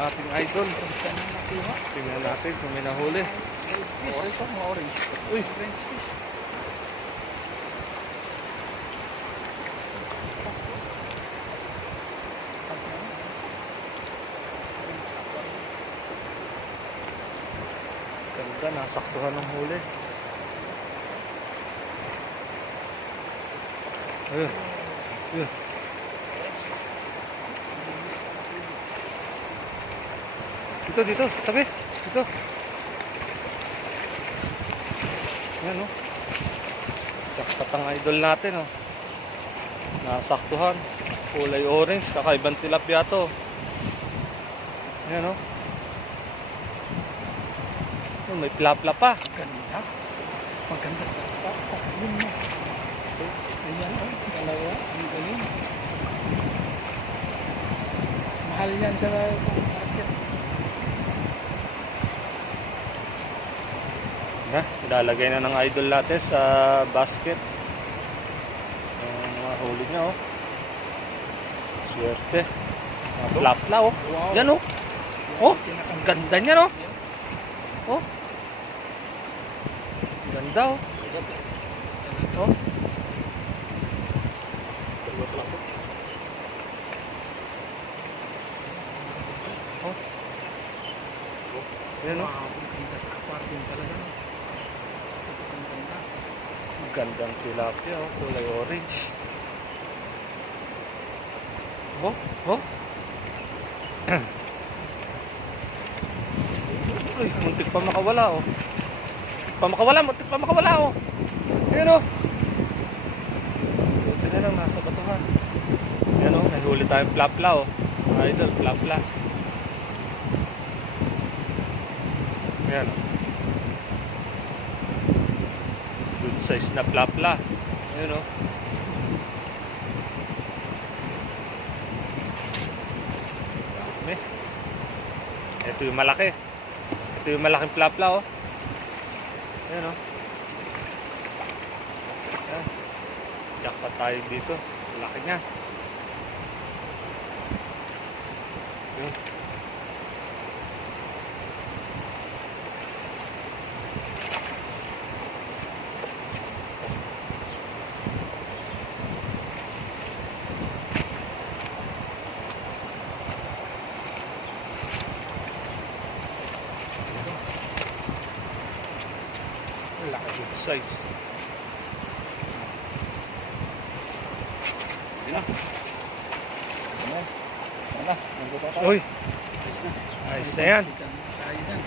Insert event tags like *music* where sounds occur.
ating idol. Tingnan natin kung may nahuli. Orange mga orange. Uy. Orange fish. Ganda, nasaktuhan ng huli. Ayun. Ayun. Dito, dito, sa tabi. Dito. Yan, oh. Jackpot ang idol natin, oh. Nasaktuhan. Kulay orange, kakaibang tilapia to. Yan, oh. Oh, may plapla pa. Ganda. Maganda sa papa. Yun na. Ayan oh, dalawa. Ang galing. Mahal yan sa Na, ilalagay na ng idol natin sa basket. Ang mga huli niya, oh. Swerte. Mga plapla, oh. Wow. Yan, oh. Oh, ang ganda niya, no? Oh. Ang Ganda, oh. Oh. Oh. Yan, oh. Wow, ang ganda sa apartment talaga. Ang ganda. Ang Gandang tilapia, oh. Kulay orange. Oh, *clears throat* oh. Uy, muntik pa makawala, oh. Muntik pa makawala, muntik pa makawala, oh. Ayan, oh. Buti na lang, nasa batuhan. Ayan, oh. May huli tayong plapla, oh. Idol, plapla. Ayan, oh. Good size na plapla. Ayan, oh. Dami. Ito yung malaki. Ito yung malaking plapla, oh. Ayan, oh. Ayan. Jackpot tayo dito. Laki niya. Ayan. Laki good size. Sige na. Ayan. Wala. Nandito tayo. Uy, Ayos na. ayos na yan. Tayo dyan.